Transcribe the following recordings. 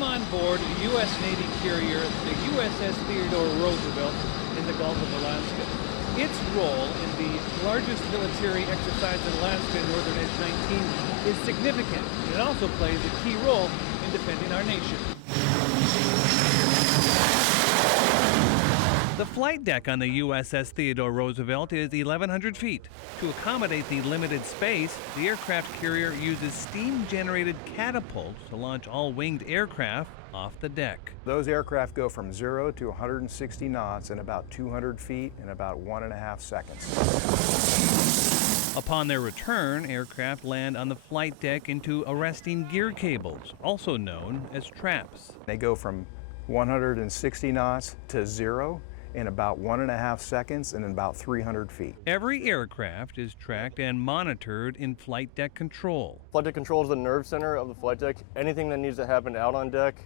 I'm on board the U.S. Navy carrier, the USS Theodore Roosevelt, in the Gulf of Alaska. Its role in the largest military exercise in Alaska, Northern Edge 19, is significant. It also plays a key role in defending our nation. The flight deck on the USS Theodore Roosevelt is 1,100 feet. To accommodate the limited space, the aircraft carrier uses steam-generated catapults to launch all winged aircraft off the deck. Those aircraft go from 0 to 160 knots in about 200 feet in about 1.5 seconds. Upon their return, aircraft land on the flight deck into arresting gear cables, also known as traps. They go from 160 knots to 0 in about 1.5 seconds and in about 300 feet. Every aircraft is tracked and monitored in flight deck control. Flight deck control is the nerve center of the flight deck. Anything that needs to happen out on deck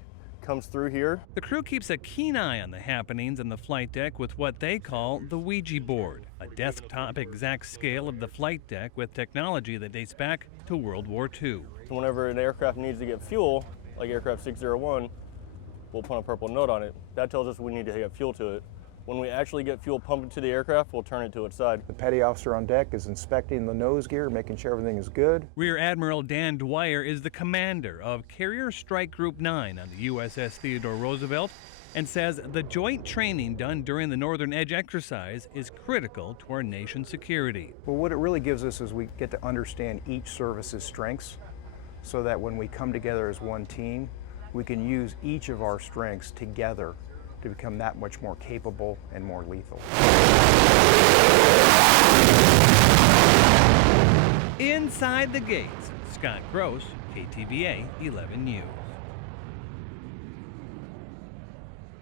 comes through here. The crew keeps a keen eye on the happenings on the flight deck with what they call the Ouija board, a desktop exact scale of the flight deck with technology that dates back to World War II. So whenever an aircraft needs to get fuel, like aircraft 601, we'll put a purple note on it. That tells us we need to get fuel to it. When we actually get fuel pumped into the aircraft, we'll turn it to its side. The petty officer on deck is inspecting the nose gear, making sure everything is good. Rear Admiral Dan Dwyer is the commander of Carrier Strike Group 9 on the USS Theodore Roosevelt and says the joint training done during the Northern Edge exercise is critical to our nation's security. Well, what it really gives us is we get to understand each service's strengths so that when we come together as one team, we can use each of our strengths together to become that much more capable and more lethal. Inside the gates, Scott Gross, KTVA 11 News.